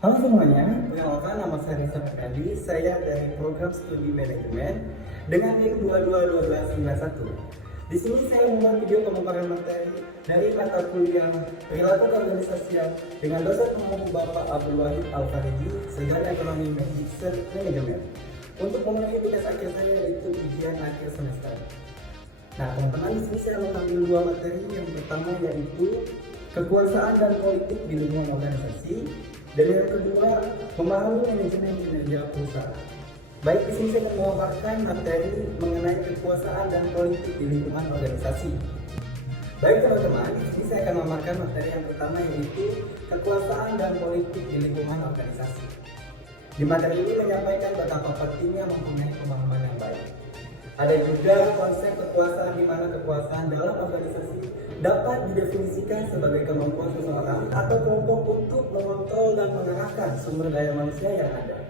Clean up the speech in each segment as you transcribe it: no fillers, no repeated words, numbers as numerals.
Halo semuanya, perkenalkan nama saya Rizal Adi, saya dari program studi manajemen dengan NIM 221291. Di sini saya membuat video pemaparan materi dari mata kuliah perilaku keorganisasian dengan dosen umum Bapak Abdul Wahid Al-Faridi, Sarjana Ekonomi Manajemen. Untuk memenuhi tugas akhir saya yaitu ujian akhir semester. Nah, teman-teman, di sini saya mengambil dua materi. Yang pertama yaitu kekuasaan dan politik di lingkungan organisasi, dan yang kedua memahami manajemen kinerja perusahaan. Baik, di sini saya akan memaparkan materi mengenai kekuasaan dan politik di lingkungan organisasi. Baik teman-teman, di sini saya akan memaparkan materi yang pertama yaitu kekuasaan dan politik di lingkungan organisasi. Di materi ini menyampaikan betapa pentingnya mempunyai pemahaman yang baik. Ada juga konsep kekuasaan, di mana kekuasaan dalam organisasi dapat didefinisikan sebagai kemampuan seseorang atau kelompok untuk mengontrol dan mengarahkan sumber daya manusia yang ada.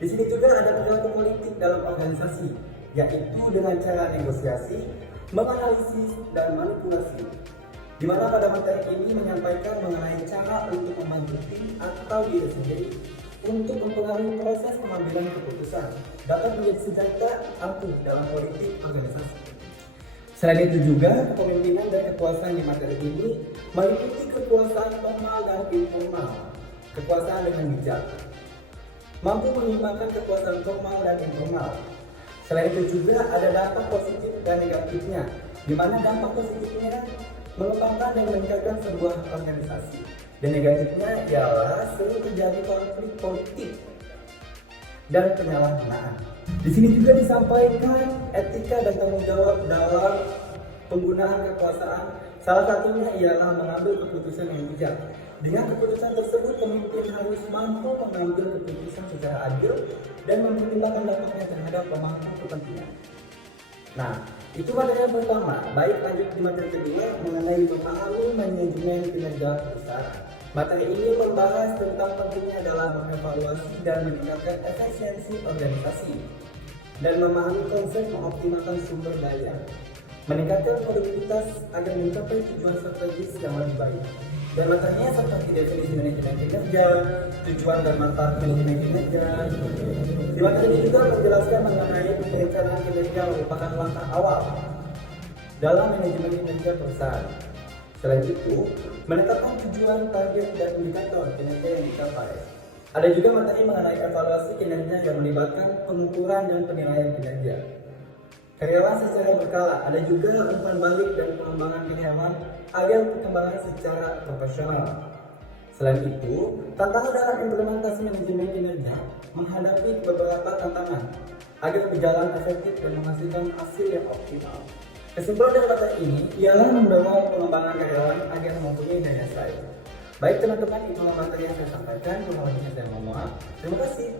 Di sini juga ada perilaku politik dalam organisasi, yaitu dengan cara negosiasi, menganalisis, dan manipulasi. Di mana pada materi ini menyampaikan mengenai cara untuk membantu tim atau diri sendiri untuk mempengaruhi proses pengambilan keputusan dapat menjadi senjata ampuh dalam politik organisasi. Selain itu juga kepemimpinan dan kekuasaan di materi ini meliputi kekuasaan formal dan informal. Kekuasaan dengan bijak mampu menyimpangkan kekuasaan formal dan informal. Selain itu juga ada dampak positif dan negatifnya, di mana dampak positifnya mengembangkan dan meningkatkan sebuah organisasi, dan negatifnya ialah sering terjadi konflik politik dan penyalahgunaan. Di sini juga disampaikan etika dan tanggung jawab dalam penggunaan kekuasaan. Salah satunya ialah mengambil keputusan yang bijak. Dengan keputusan tersebut, pemimpin harus mampu mengambil keputusan secara adil dan mempertimbangkan dampaknya terhadap pemangku kepentingan. Nah, itu materi yang pertama. Baik, lanjut di materi kedua mengenai memahami manajemen kinerja perusahaan. Materi ini membahas tentang pentingnya dalam mengevaluasi dan meningkatkan efisiensi organisasi, dan memahami konsep mengoptimalkan sumber daya, meningkatkan produktivitas agar mencapai tujuan strategis yang lebih baik. Dan materinya seperti definisi manajemen kinerja, tujuan dan manfaat manajemen kinerja. Di materi ini juga menjelaskan mengenai perencanaan kinerja merupakan langkah awal dalam manajemen kinerja perusahaan. Selain itu, menetapkan tujuan, target, dan indikator kinerja yang dicapai. Ada juga materi mengenai evaluasi kinerja yang melibatkan pengukuran dan penilaian kinerja karyawan secara berkala. Ada juga umpan balik dan pengembangan karyawan agar perkembangan secara profesional. Selain itu, tantangan dalam implementasi manajemen kinerja menghadapi beberapa tantangan agar berjalan efektif dan menghasilkan hasil yang optimal. Kesimpulan dari materi ini ialah mendorong pengembangan karyawan agar mempunyai daya saing. Baik teman-teman, itulah materi yang saya sampaikan. Kurang lebihnya saya mohon maaf. Terima kasih.